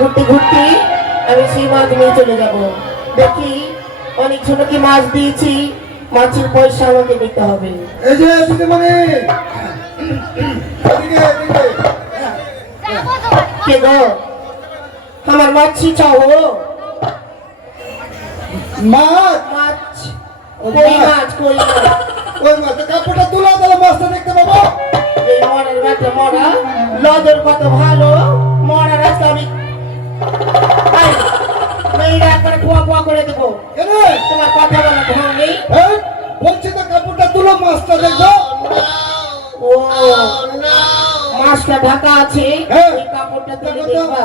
ঘুরতে ঘুরতে আমি সেই মাছ নিয়ে চলে যাব। দেখি অনেক ছোটকে মাছ দিয়েছি, মাছের পয়সা আমাকে দিতে হবে। এই যে দিদিমণি, কে গো? আমার মাছি চাও? মাছ মাছ কই মাছ? কই মাছ? ওই মাছ কাপড়টা তুলে দিলে মাছটা দেখতে পাবো। এই মরার ব্যাটা মরা লজর কত ভালো মরার আজকে আমি মেয়েরা একবারে কুয়া কুয়া করে দেবো। কেন তোমার কথা বলা ঢং নেই। বলছি তো কাপড়টা তুলো মাছটা দেখবো। ও মাছটা ঢাকা আছে, এই কাপড়টা তুলে দেখবা।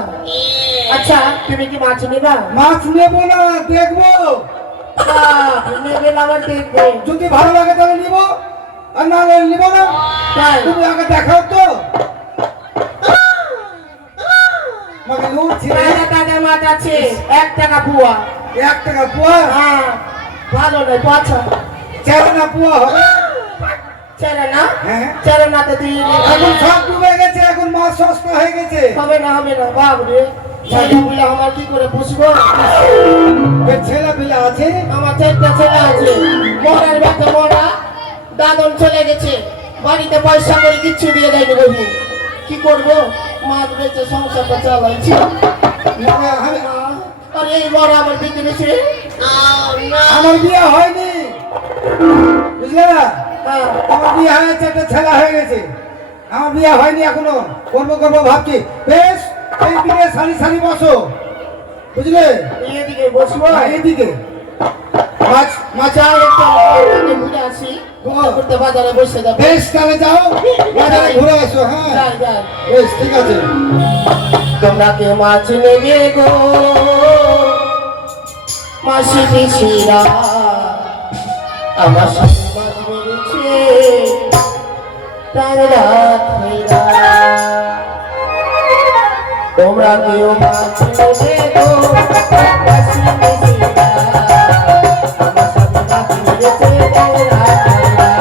আচ্ছা তুমি কি মাছ নেবা? মাছ নেবো না, দেখবো। নেবে না আবার দেখবে। যদি ভালো লাগে তাহলে নিবো, আর না নিবো না। তাই তুমি আগে দেখাও তো। তাজা মাছ আছে 1 টাকা পোয়া। 1 টাকা পোয়া? হ্যাঁ ভালো নয়, পচা। চেরানা পোয়া হবে? চেরানা? হ্যাঁ চেরানা তো তুই এখন সব ডুবে গেছে, এখন মাছ সস্তা হয়ে গেছে। হবে না হবে না বাবরে, ছেলেগুলো আমার কি করে পুষবো? ছেলে পিলে আছে? আমার 4টা ছেলে আছে। মরার ব্যাটা মরা দাদন চলে গেছে, বাড়িতে পয়সা করে কিচ্ছু দিয়ে দেয়নি। বাবু কি করবো? মাছ বেচে সংসারটা চালাইছি। আর এই মরা আমার দিতে গেছে। আমার বিয়ে হয়নি, বুঝলে না? আমার বিয়ে হয়েছে, একটা ছেলে হয়ে গেছে। আমার বিয়ে হয়নি এখনো, করবো করবো ভাবছি। বেশ এইদিকে সারি সারি বসো, বুঝলে? এদিকে বসবো? এইদিকে মাছ মাছ ঘুরে আসি, ঘুরতে বাজারে বসে যাবো। বেশ তাহলে যাও, বাজারে ঘুরে আসো। হ্যাঁ বেশ ঠিক আছে। তোমরা কে মাছ নেবে গো মাসি পিসিরা? আমার সাথে মাছ মেরেছে তার রাত হইরা। তোমরা কেউ মাছ নেবে গো মাসি পিসিরা? আমার সাথে মাছ মেরেছে তার রাত হইরা।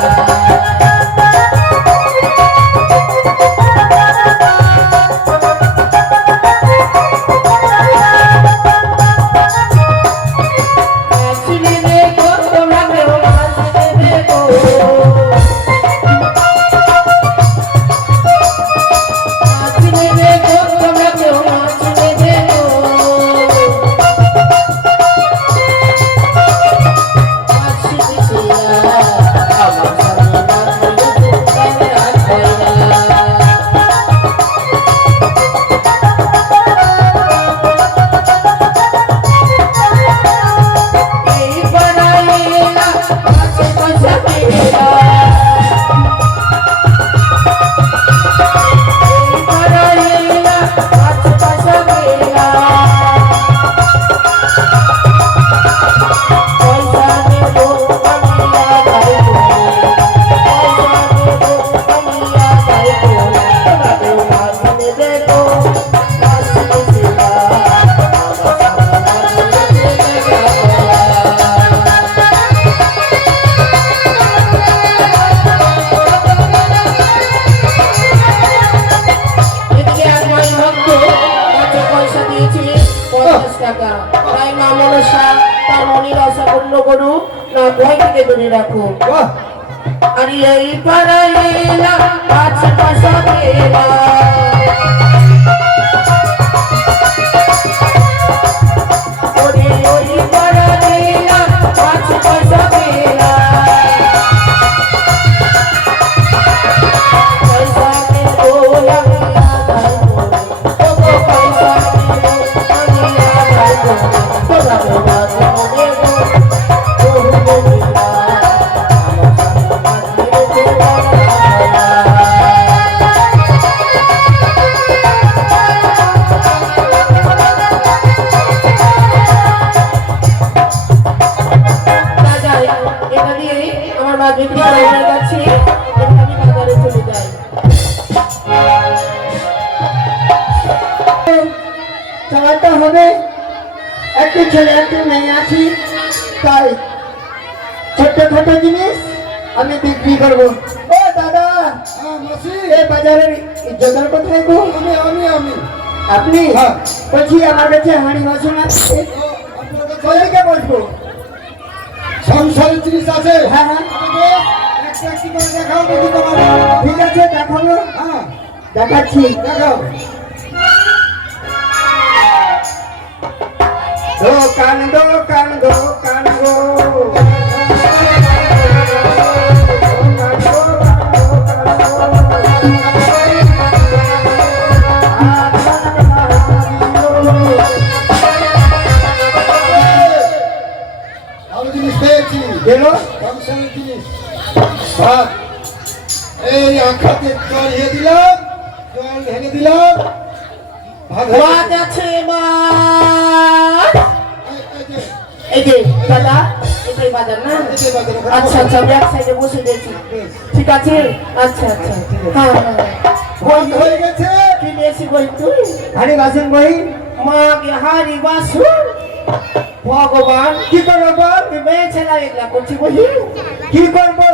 রাখো আর এই পাড়াইলা পাঁচ পয়সা পেলা ওরে ওই পাড়াইলা পাঁচ পয়সা পেলা পয়সা কে ছেলে একটু মেয়ে আছি, তাই ছোট্ট ছোট জিনিস আমি বিক্রি করবো। ও দাদা, হ্যাঁ মাসি, এই বাজারের ইজ্জতদার কোথায় গো? আমি আপনি? হ্যাঁ। বলছি আমার কাছে হাঁড়ি বাসন আছে, আপনার কাছে ওদিকে বসবো। সংসারের জিনিস আছে? হ্যাঁ হ্যাঁ, আমাকে একটা একটি করে দেখাও দেখি তোমার। ঠিক আছে দেখাবো, হ্যাঁ দেখাচ্ছি। দেখাও। দোকান দোকান দোকান গো, ভালো জিনিস পেয়েছি, গেলো সংসারের জিনিস। ভাত, এই আখাতে জল ঢেলে দিলাম, জল ঢেলে দিলাম, ভাত হয়ে মাছ গেছে। আছে মাছ। এই যে, এই যে দাদা, এটাই বাজার না? এই যে বাজারে ওখানে আচ্ছা আচ্ছা, আমি এক সাইডে বসে গেছি। বেশ। ঠিক আছে, আচ্ছা আচ্ছা, হ্যাঁ হ্যাঁ। ভাত হয়ে গেছে। কি নিয়েছি বই তুই? হাঁড়ি বাসন বই মাকে হারি বাসুন। ভগবান, কি করবো বল? তুই মেয়ে ছেলে এগুলা করছি বই? কি করবো?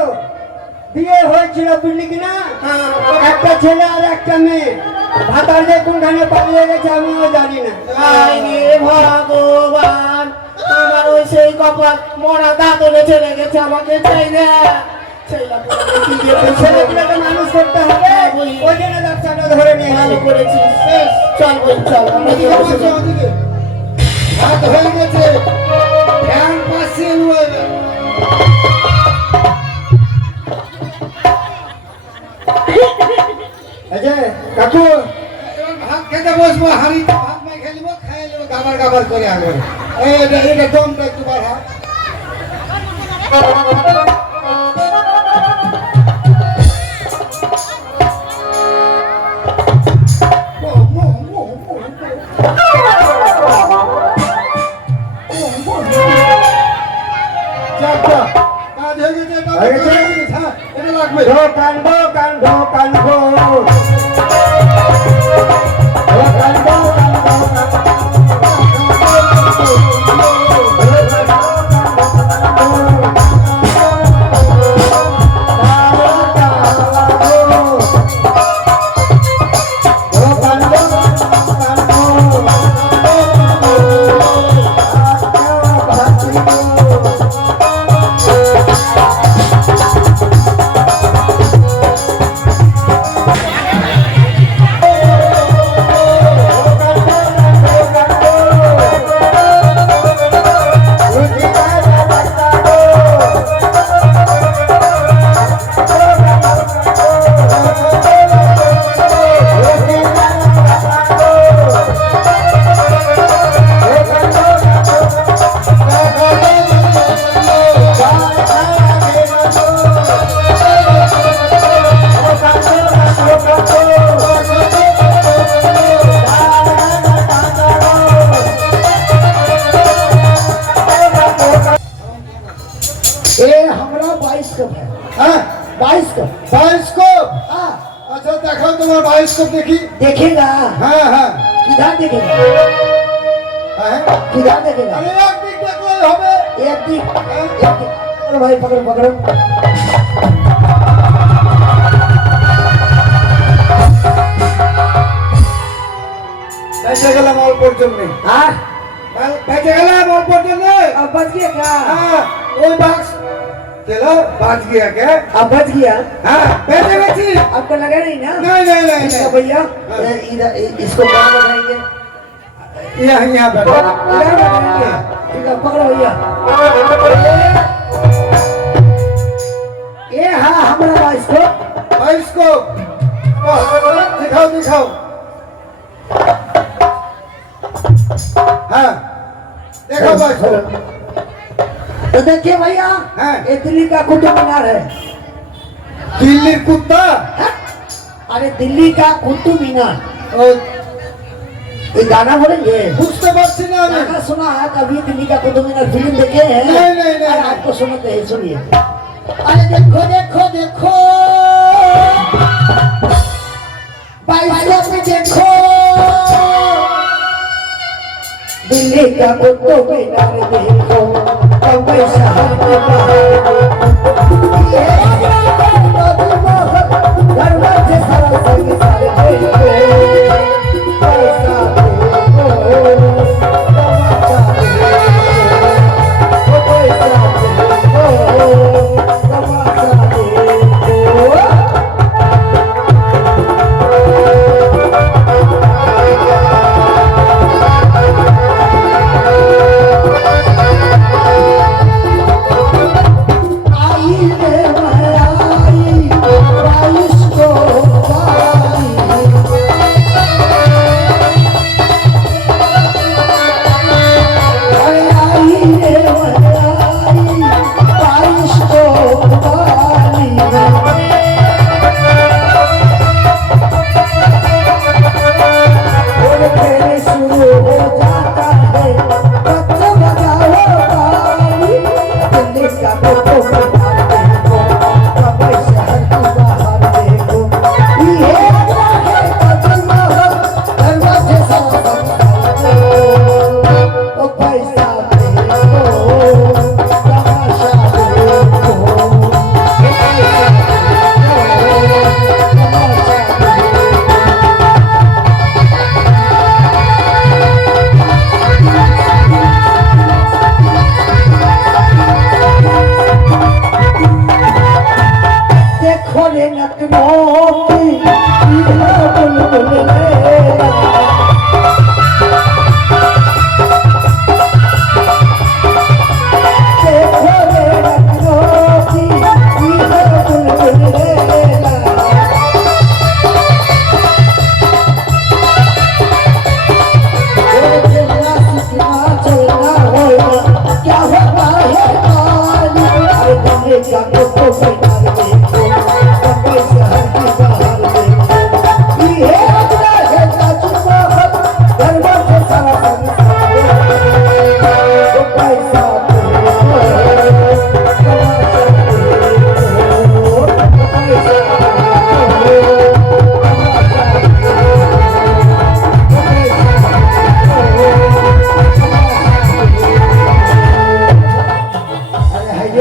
বিয়ে হয়েছিল বুঝলি কিনা, হ্যাঁ। একটা ছেলে আর একটা মেয়ে, ভাতার যে কোনখানে পালিয়ে গেছে আমিও জানি না। হায় রে ভগবান, আমার ওই সেই কপাল মরা দাঁতনে চলে গেছে, আমাকে চাই না। ছেলেটা কি দিয়ে বলছে? ছেলেগুলোকে মানুষ করতে হবে, ওই জন্য ব্যবসাটা ধরে নিয়ে ভালো এসেছি। করেছিস। বেশ, চল বই চল, আমরা ওদিকে গিয়ে বসে বসো, যাই। ওদিকে। ভাত হয়ে গেছে, ফ্যান পাশে রয়েছে। আচ্ছা কাকু, এবার ভাত খেতে বসবো, হাঁড়িতে ভাত মাই খেয়ে নিবো, খাইয়ে নেবো গাবার গাবার করে আগে। এটা দমটা একটু বাড়া। যাক, যাক, কাজ হয়ে গেছে, এটা হয়ে গেছে? হ্যাঁ, এটা লাগবে। দোকান দোকান দোকান গো, দোকান দোকান দোকান হ্যাঁ, बाइस्कोप बायोस्कोप। हाँ अच्छा देखो तुम्हारा बायोस्कोप देखी। देखेगा हाँ हाँ किधर देखेगा हाँ। किधर देखेगा अरे एक दिख देख लो हमें। एक दिन पकड़ो भाई पकड़ो पकड़ो বেঁচে গেলাম অল্পর জন্য। हाँ বেঁচে গেলাম অল্পর জন্য। अब बच गया क्या हाँ ওই বাক্স चलो बाज गया क्या। अब बच गया हाँ बेঁচে গেছি। आपको लगा नहीं ना नहीं नहीं नहीं इसका नहीं। भैया इधर इसको कहाँ लगाएंगे यहाँ यहाँ बैठो। इधर लगाएंगे ठीक है पकड़ो भैया ये हाँ हमारा बाइस्कोप बायोस्कोप दिखाओ दिखाओ। हाँ देखो बायोस्कोप। तो देखिए भैया हाँ। ये दिल्ली का कुतुब मीनार है दिल्ली कुत्ता। हाँ? अरे दिल्ली का कुतुब मीनार और ये गाना बोलेंगे बुझते पारছি না আমি। गाना सुना है कभी दिल्ली का कुतुब मीनार फिल्म देखे हैं नहीं, नहीं, नहीं, अरे नहीं। आपको सुनाते हैं सुनिए अरे देखो देखो देखो बाइस्कोप में देखो दिल्ली का तो बिना देखो कब शहर के ये दरवाजे सारा संग सारे देखो पैसा देखो तमाशा देखो पैसा देखो तमाशा देखो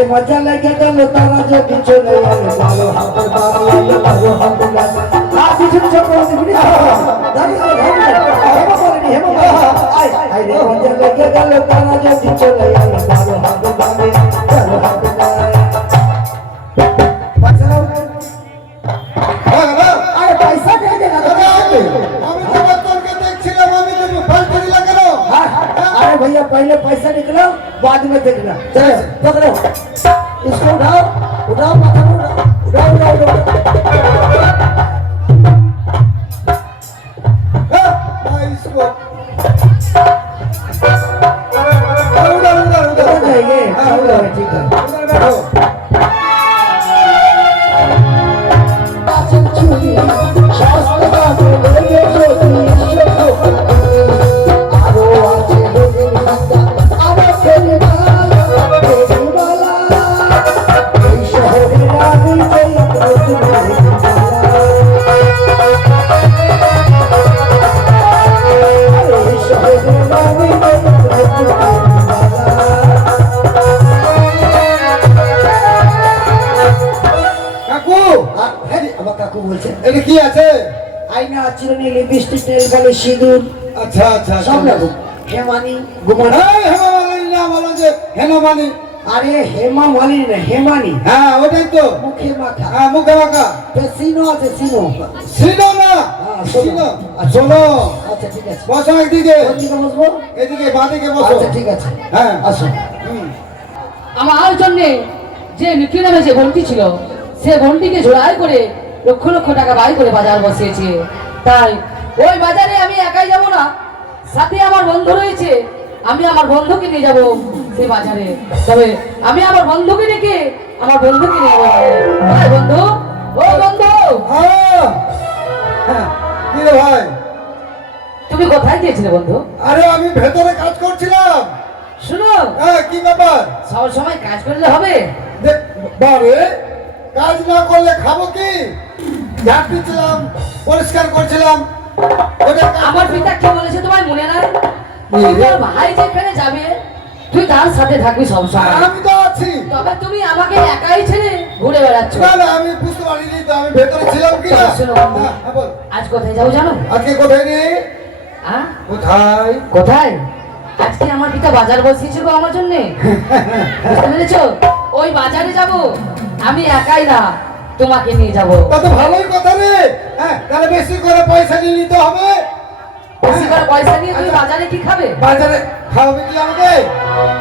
मजा लगे गल तारा जो बिचो नहीं आले बालो हाथ बालो आले बालो हाथ लाले आ बिचो चको दिबनी दादी हेमा बोलनी हेमा आई आई रे मजा लगे गल तारा जो बिचो नहीं आले बालो हाथ लाले बालो हाथ लाले पचला अरे पैसा दे देना तो আমি তো বর্তমান কে দেখছিলাম আমি তো ফল করি লাগালো अरे भैया पहले पैसा निकलो बाद में देखना चलो पकड़ो इसको उठाओ उठाओ माथा को उठाओ उठाओ इसको उधर जाएंगे हाँ उधर ठीक है शास्त्र का बोले কাকু বলছে এটা কি আছে আয়না চিরুনি লিপস্টিক তেল গালে সিঁদুর আচ্ছা আচ্ছা সব রকম হেমানি গুমানি এই হেমা মালিনী না বলো যে হেমা মালিনী আরে হেমা মালিনী না হেমানি হ্যাঁ ওটাই তো মুখে মাখা হ্যাঁ মুখে মাখা সিনো আছে সিনো সিনো না হ্যাঁ সিনো শোনো শোনো আচ্ছা ঠিক আছে বসো একদিকে কোনদিকে বসবো এদিকে বাদিকে বসো আচ্ছা ঠিক আছে হ্যাঁ আসো আমার জন্য যে নিখিল নামে যে বন্টি ছিল সে বন্টিকে জোড়াই করে লক্ষ লক্ষ টাকা বাই করে বাজার বসিয়েছে। তাই ওই বাজারে আমি একাই যাব না, সাথে আমার বন্ধু রয়েছে, আমি আমার বন্ধুকে নিয়ে যাব সেই বাজারে। তবে আমি আমার বন্ধুকে ডেকে আমার বন্ধুকে নিয়ে যাবো। বন্ধু, ও বন্ধু, কি রে ভাই, তুমি কোথায় গিয়েছিলে বন্ধু? আরে আমি ভেতরে কাজ করছিলাম। শুনো, কি ব্যাপার? সব সময় কাজ করলে হবে? বারে কাজ না করলে খাবো কি? ঝাড় দিচ্ছিলাম, পরিষ্কার করছিলাম। আমার পিতা কি বলেছে তোমার মনে নাই? তোর ভাই যেখানে যাবে তুই তার সাথে থাকবি সবসময়। আমি তো আছি। তবে তুমি আমাকে একাই ছেড়ে ঘুরে বেড়াচ্ছ। না না আমি বুঝতে পারিনি তো, আমি ভেতরে ছিলাম কি না। শোনো বন্ধু, হ্যাঁ, বল। আজ কোথায় যাবো জানো? আজকে কোথায় রে? হ্যাঁ কোথায়? কোথায়? আজকে আমার পিতা বাজার বসিয়েছে গো আমার জন্য, বুঝতে পেরেছো? ওই বাজারে যাব, আমি একাই না, তোমাকে নিয়ে যাব। তা তো ভালোই কথা রে। হ্যাঁ, তাহলে বেশি করে পয়সা নিয়ে নিতে হবে। বেশি করে পয়সা নিয়ে তুমি আচ্ছা। বাজারে কি খাবে? বাজারে খাওয়াবে কি আমাকে?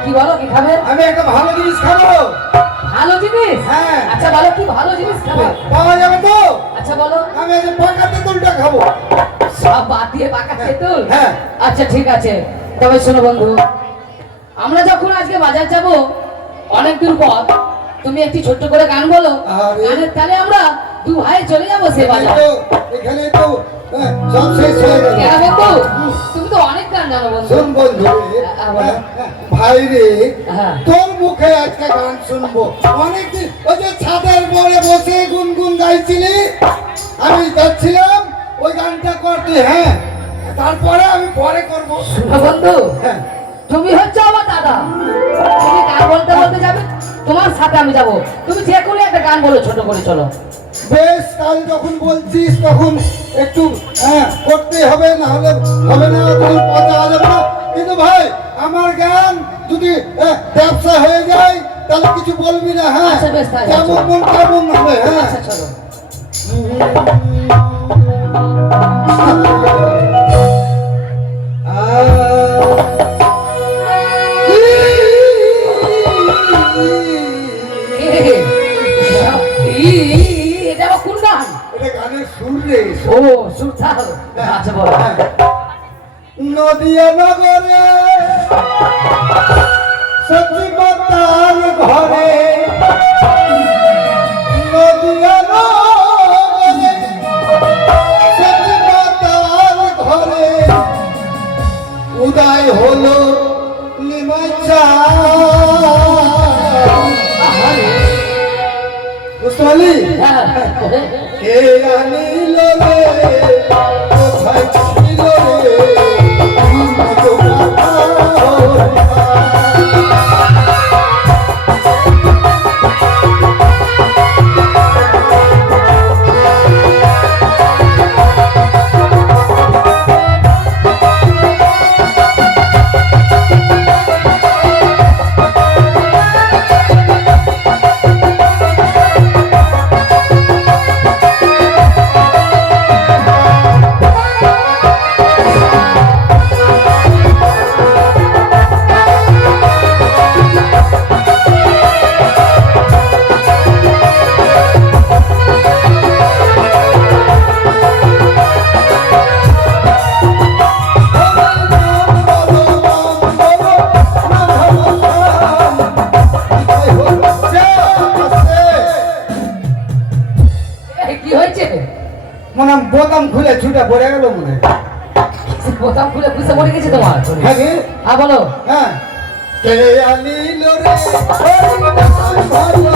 কি বলো কি খাবে? আমি একটা ভালো জিনিস খাবো। ভালো জিনিস? হ্যাঁ। আচ্ছা বলো কি ভালো জিনিস খাবে? পাওয়া যাবে তো? আচ্ছা বলো। আমি আজ পাকা তেঁতুলটা খাবো। সব বাদ দিয়ে পাকা তেঁতুল? হ্যাঁ। আচ্ছা ঠিক আছে, তবে শোনো বন্ধু, আমরা যখন আজকে বাজার যাব অনেক দূর পথ, তুমি একটি ছোট্ট করে গান বলো, আরে। গানের তালে আমরা দু ভাই চলে যাবো সে বাজার। এখানে তো হ্যাঁ, সব শেষ হয়ে গেল। কেন বন্ধু, তুমি তো অনেক গান জানো বন্ধু। শোন বন্ধু রে, বলো। ভাই রে, হ্যাঁ। তোর মুখে আজকে গান শুনবো। অনেকদিন ওই যে ছাদের পরে বসে গুনগুন গাইছিলি, আমি যাচ্ছিলাম ওই গানটা করতে। হ্যাঁ, তারপরে আমি পরে করবো। শোনো বন্ধু, হ্যাঁ, তুমি হচ্ছে আমার দাদা, তুমি গান বলতে বলতে যাবে, তোমার সাথে আমি যাব। তুমি যে কোনো একটা গান বলো, ছোট করে চলো। বেশ, কাল যখন বলছিস তখন একটু হ্যাঁ করতে হবে, না হলে হবে না, তখন কথা যাবে না। কিন্তু ভাই আমার গান যদি ব্যবসা হয়ে যায় তাহলে কিছু বলবি না। হ্যাঁ, আচ্ছা, বেশ, তাই কেমন চলো। মন কেমন হবে। হ্যাঁ, আচ্ছা চলো। এটা আবার কোন গান? এটা গানের সুর রে। ও সুরতাল। আচ্ছা বলো। নদিয়া নগরে সচিবতার ঘরে, নদিয়া নগরে সচিবতার ঘরে উদয় হলো নিমাই চাঁদ। বুঝতে পারলি? হ্যাঁ। কে আনিল রে, কোথায় ছিল রে, কত কথা বলবা। এই কি হয়েছে? মনে হয় বোতাম খুলে ছুটে পড়ে গেল মনে হয়। বোতাম খুলে খুশে মরে গেছে তোমার? হ্যাঁ রে, হ্যাঁ বলো। হ্যাঁ। কে আনিল রে, ভালো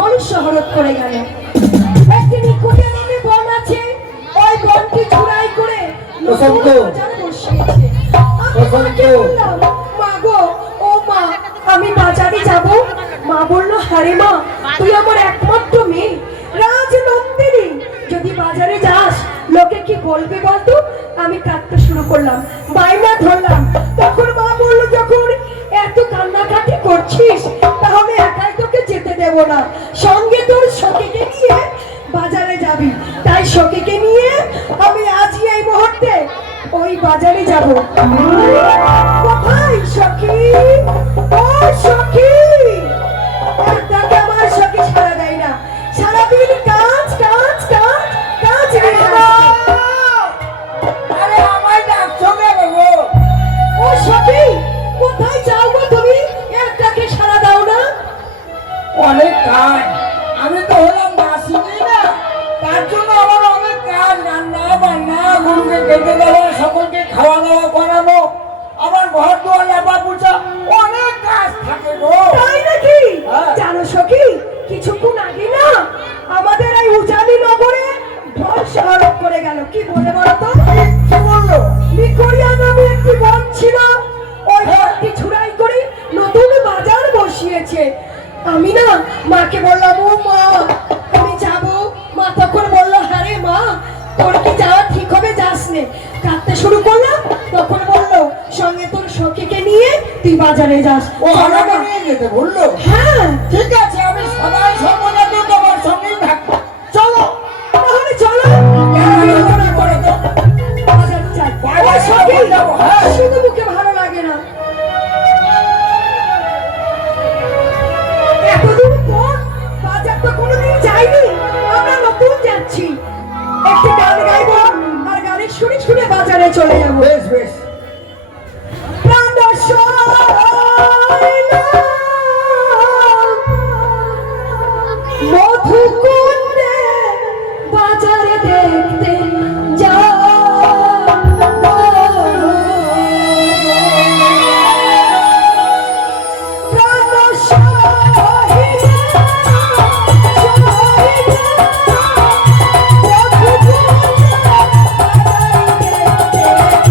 মানুষ হরত করে গেল। একটি নিকুঞ্জে নামে বন আছে, ওই বনটি চুরাই করে নতুন বসন্ত। বাজার বসিয়েছে। আমি মাকে বললাম, মা গো, ও মা, আমি বাজারে যাব। মা বললো, হ্যাঁ রে মা, তুই আমার একমাত্র মেয়ে, রাজনন্দিনী, যদি বাজারে যাস লোকে কি বলবে বলতো? আমি কাঁদতে শুরু করলাম, বাইনা ধরলাম। তখন মা বললো, যখন এত কান্নাকাটি করছিস তাহলে একাই তোকে যেতে দেব না, সঙ্গে তোর সখীকে নিয়ে বাজারে যাবি। তাই সখীকে নিয়ে আমি আজই এই মুহূর্তে ওই বাজারে যাব। কোথায় সখী? ও সখী! একটাকে আমার সখী সাড়া দেয় না, সারাদিন কাজ কাজ কাজ কাজ রেখে আসছে। আরে আমায় ডাকছো কেন গো? ও সখী, কোথায় যাও গো তুমি? একটাকে সাড়া দাও না। অনেক কাজ, আমি তো হলাম দাসিনী না, তার জন্য আমার অনেক কাজ, রান্না বান্না, গরুকে খেতে দেওয়া, সকলকে খাওয়া দাওয়া করানো, আমার ঘর দুয়ার লেপা পোছা, অনেক কাজ থাকে গো। তাই নাকি? হ্যাঁ। জানো সখী, কিছুক্ষণ আগে না আমাদের এই উজানি নগরে ধ্বংস হরপ করে গেল। কি বলে বলো তো? কি বললো? নিকরিয়া নামে একটি বন ছিল, ওই বনটি ছুড়াই করে নতুন বাজার বসিয়েছে। আমি না মাকে বললাম, ও মা, আমি যাব। মা তখন বললো, হ্যাঁ রে মা, তোর কি যাওয়া ঠিক হবে, যাস নে। কাঁদতে শুরু করলাম, তখন বললো, সঙ্গে তোর সখীকে নিয়ে তুই বাজারে যাস। ও চলো আমাকে মা। নিয়ে যেতে বললো? হ্যাঁ, ঠিক আছে, আমি সদাই সর্বদা তো তোমার সঙ্গেই থাকবো, চলো। তাহলে চলো। আলোচনা করে তো। বাজারে যাই। বাজারে ও সখী, যাবো, হ্যাঁ। শুধু মুখে ভালো লাগে না। এতদূর পর বাজার তো কোনোদিন যাইনি, আমরা নতুন যাচ্ছি। একটি গান গাইবো আর গানের শুনে শুনে বাজারে চলে যাবো। বেশ বেশ। প্রাণ সয়না মধুকুণ্ডে বাজারে দেখতে যাও। প্রাণ সয়না মধুকুণ্ডে বাজারে দেখতে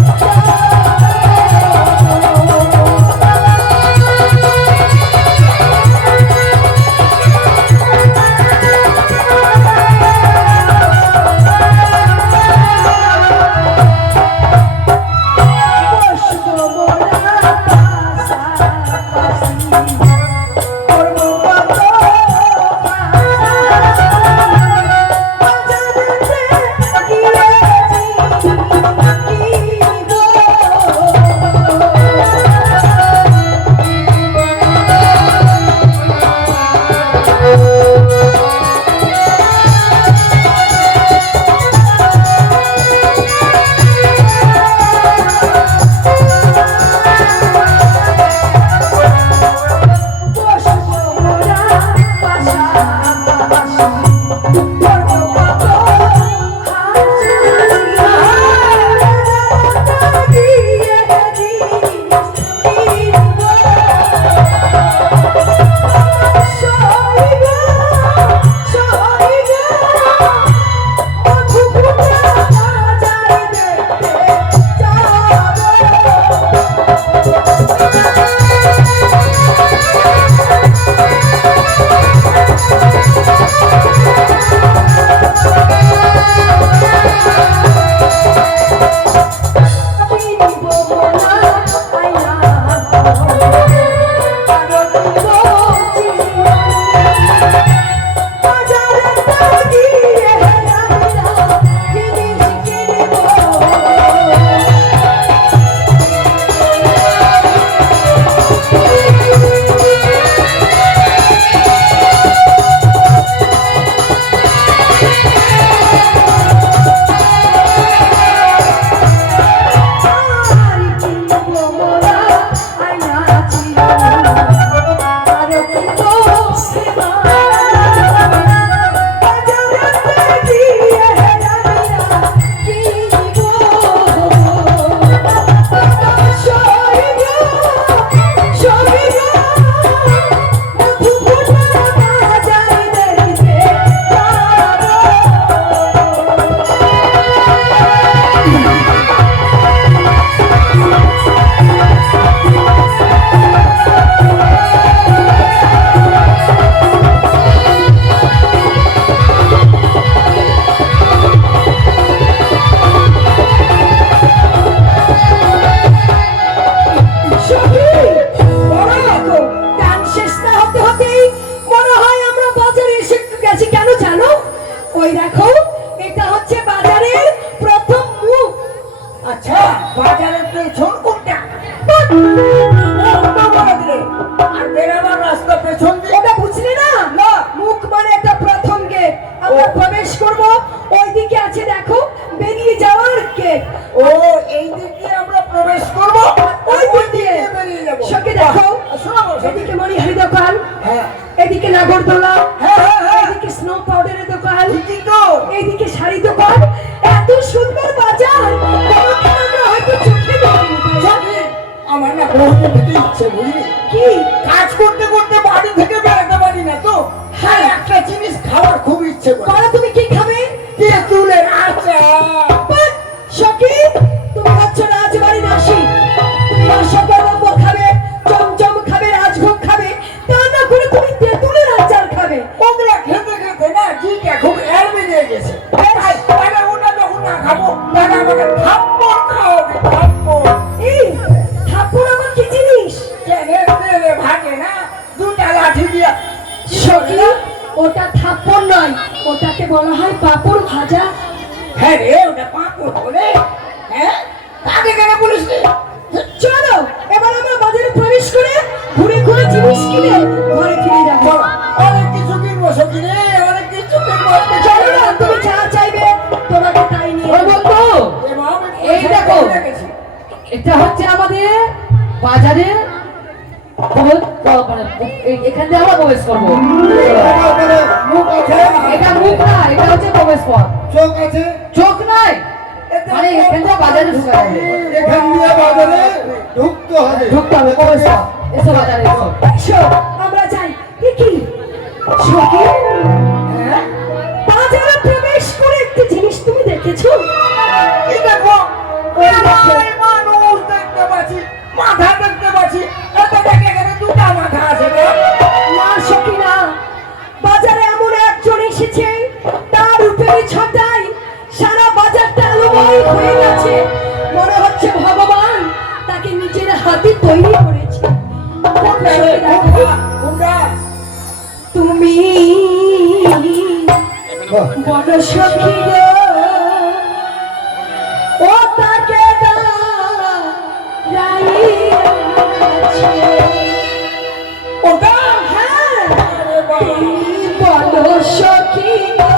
হ্যাঁ। এদিকে নাগরদোলা, হ্যাঁ, হ্যাঁ, হ্যাঁ। এদিকে স্নো পাউডারের দোকান, ঠিকই তো। এইদিকে শাড়ি দোকান, এত সুন্দর বাজার কোনোদিন আমরা হয়তো চোখে দেখিনি, তাই না? সত্যি, আমার না বউকে দিতে ইচ্ছে বুঝলি, কি কাজ করতে করতে বাড়ি থেকে বেরোতে পারি না তো, হ্যাঁ একটা জিনিস খাওয়ার খুব ইচ্ছে করে, বলো তুমি কি খাবে? তেঁতুলের আচার। বাহ, সখী, তুমি হচ্ছ রাজবাড়ির দাসী। তুমি রসগোল্লা খাবে, চমচম খাবে, রাজভোগ খাবে, তা না করে তুমি তেঁতুলের আচার খাবে। ওগুলা খেতে খেতে না জিকে খুব এর বেরিয়ে গেছে। তাই তাহলে ওটা যখন না খাবো তাহলে আমাকে থাপ্পড় খাওয়াবে, থাপ্পড়। এই থাপ্পড় আমার কি জিনিস? কেনে তেলে ভাগে না, দুটা লাঠি দিয়া। সখী, ওটা থাপ্পড় নয়, ওটাকে বলা হয় পাঁপড় ভাজা। হ্যাঁ রে, ওটা পাঁপড় বলে। হ্যাঁ, আগে কেন বলিস নি? চলো এবার আমরা বাজারে প্রবেশ করে ঘুরে ঘুরে জিনিস কিনে ঘরে ফিরে যাবো। চলো, অনেক কিছু কিনবো সখী রে, অনেক কিছু কিনবো। চলো না, তুমি যা চাইবে তোমাকে তাই নিয়ে ওই বন্ধু, এবার আমি এই দেখো। পয়সা গেছি। এটা হচ্ছে আমাদের বাজারে মানে এখান থেকে আমরা প্রবেশ করবো। মুখ আছে, এটা মুখ না, এটা হচ্ছে প্রবেশ পথ। চোখ আছে, চোখ নাই, মানে এখান থেকে বাজারে ঢুকা যাবে, এখান দিয়ে বাজারে ঢুকতে হবে। ঢুকতে হবে প্রবেশ পথ। এসো বাজারে এসো। এসো, আমরা যাই। কি সখী, বাজারে প্রবেশ করে একটি জিনিস তুমি দেখেছো? কি দেখো? ওই দেখো। এই মানুষ দেখতে পাচ্ছি, মাথা দেখতে পাচ্ছি, এত দেখে এখানে দুটা মাথা আছে রে। না সখী না, বাজারে এমন একজন এসেছে, তার উপরে ছটায় সারা বাজারটা আলোময় হয়ে গেছে। মনে হচ্ছে ভগবান তাকে নিজের হাতে তৈরি করেছে। কোনটা রে? কোনটা? কোনটা? তুমি বড় সখী গো, ও তাকে দাঁড়াইয়াছে। ওটা? হ্যাঁ, আরে বাবা। তুমি বড় সখী গো,